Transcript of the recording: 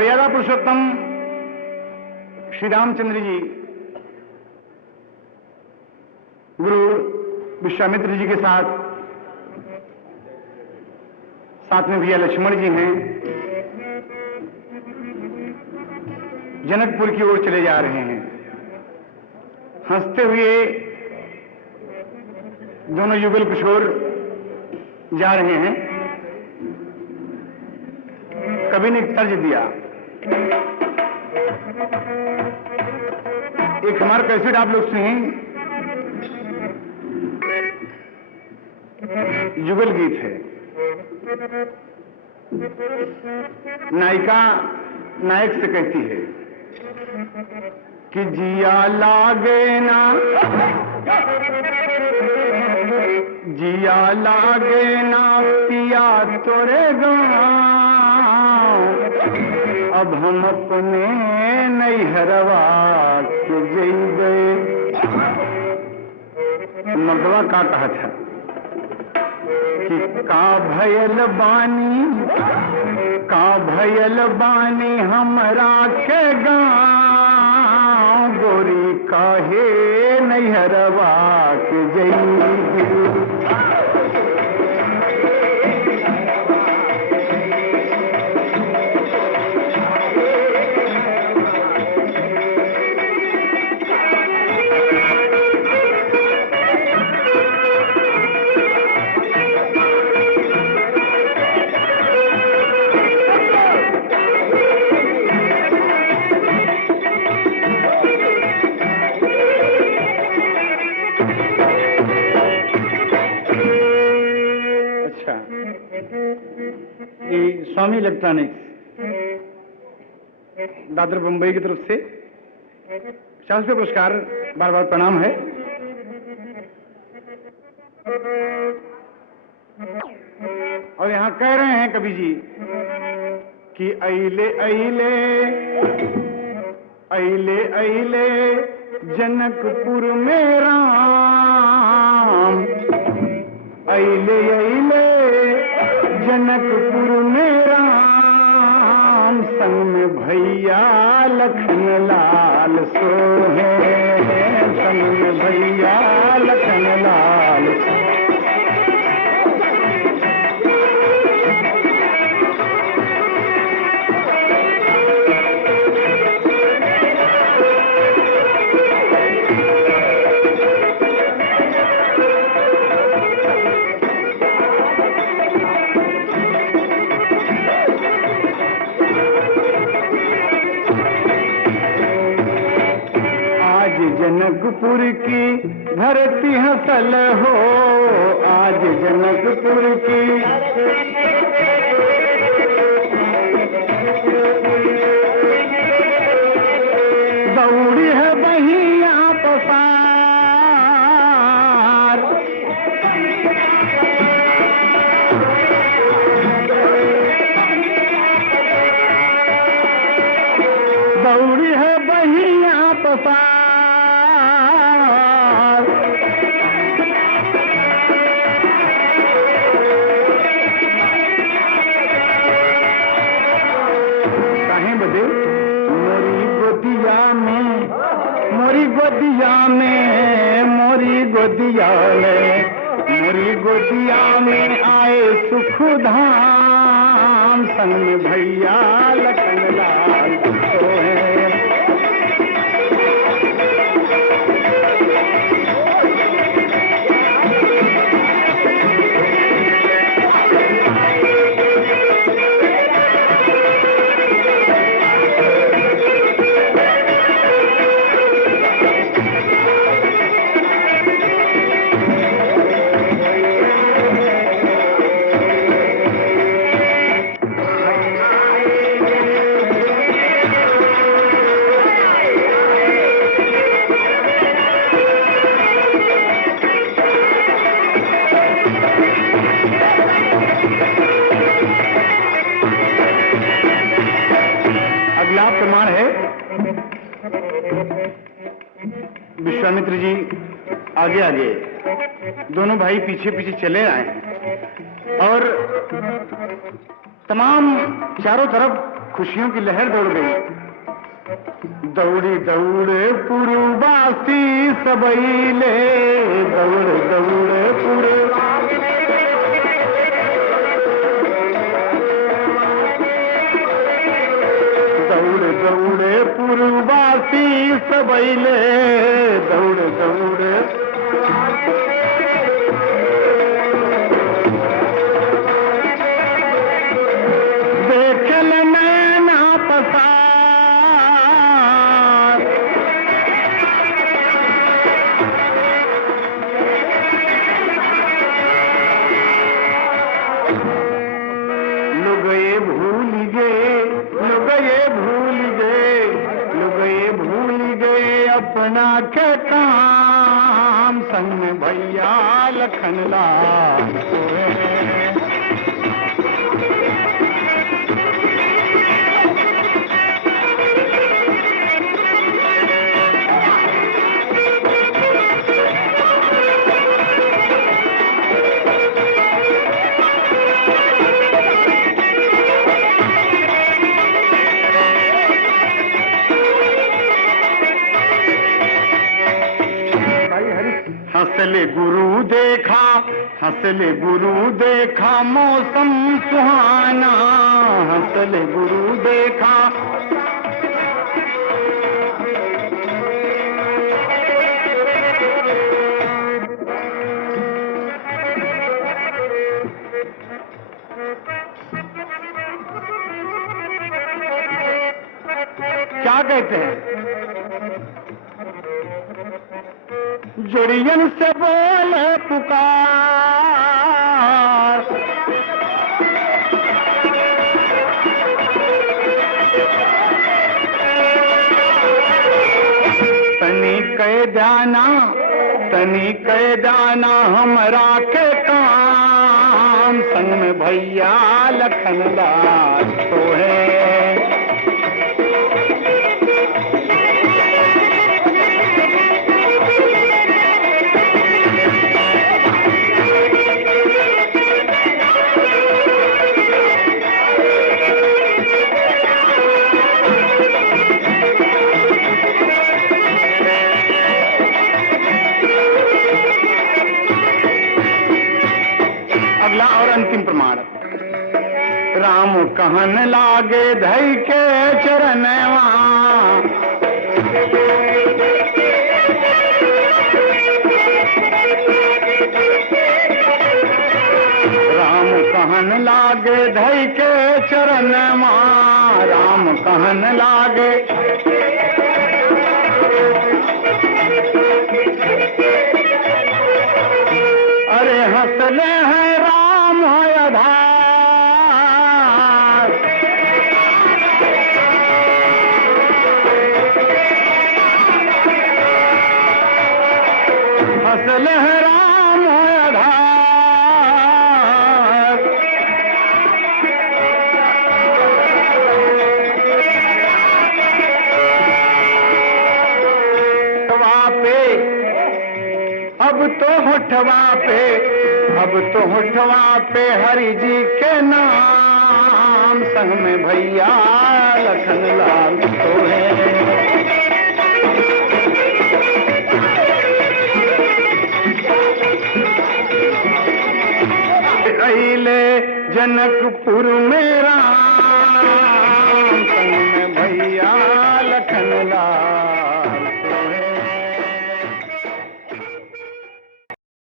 मर्यादा पुरुषोत्तम श्री रामचंद्र जी गुरु विश्वामित्र जी के साथ में भैया लक्ष्मण जी हैं, जनकपुर की ओर चले जा रहे हैं। हंसते हुए दोनों युगल किशोर जा रहे हैं। कवि ने एक तर्ज दिया, एक हमारा कैसेट आप लोग सुने, युगल गीत है। नायिका नायक से कहती है कि जिया लागे ना, जिया लागे ना पिया तोरे गाँव, अब हम अपने नैहरवा के जइबे। मर्दवा का कहा था कि का भयल बानी हमरा के गाँव, गोरी काहे नैहरवा के जइबे। स्वामी इलेक्ट्रॉनिक्स दादर बंबई की तरफ से 50 रुपये पुरस्कार, बार बार प्रणाम है। और यहाँ कह रहे हैं कवि जी कि अइले अइले अइले अइले जनकपुर में राम, अइले अइले जनकपुर में राम, संग में भैया लखन लाल सोहे, संग में भैया लखन लाल। जनकपुर की धरती हसल हो, आज जनकपुर की दौड़ी है बहिया पसार, दौड़ी है बहिया पसार। मोरी गोदिया में आए सुख धाम, संग में भैया लखन लाल सोहे। विश्वामित्र जी आगे आगे, दोनों भाई पीछे पीछे चले आए हैं और तमाम चारों तरफ खुशियों की लहर दौड़ गई। दौड़ी दौड़े पुरवासी सबैले, दौड़ दौड़े पुरवासी, दौड़ दौड़े पुरवासी सबैले, दौड़ दौड़े देखल नैना पसार, लुगए भूल गए, लुगए भूल गए, लुगए भूल गए अपना के काम, संग में भैया लखन लाल सोए। हंसले गुरु देखा, हंसले गुरु देखा मौसम सुहाना, हंसले गुरु देखा, क्या कहते हैं? जुड़ियन से बोले पुकार, तनी कह जाना, तनी कह जाना हमरा के काम, संग में भैया लखन लाल सोहे। और अंतिम प्रमाण, राम कहन लागे धई के चरणवा, राम कहन लागे धई के चरणवा, राम कहन लागे, अरे हंसले हैं हंसल है राम आधार, पे अब तो होठवा पे, अब तो होठवा पे हरि जी के नाम, संग में भैया लखन लाल सोहे। अइले जनकपुर में राम,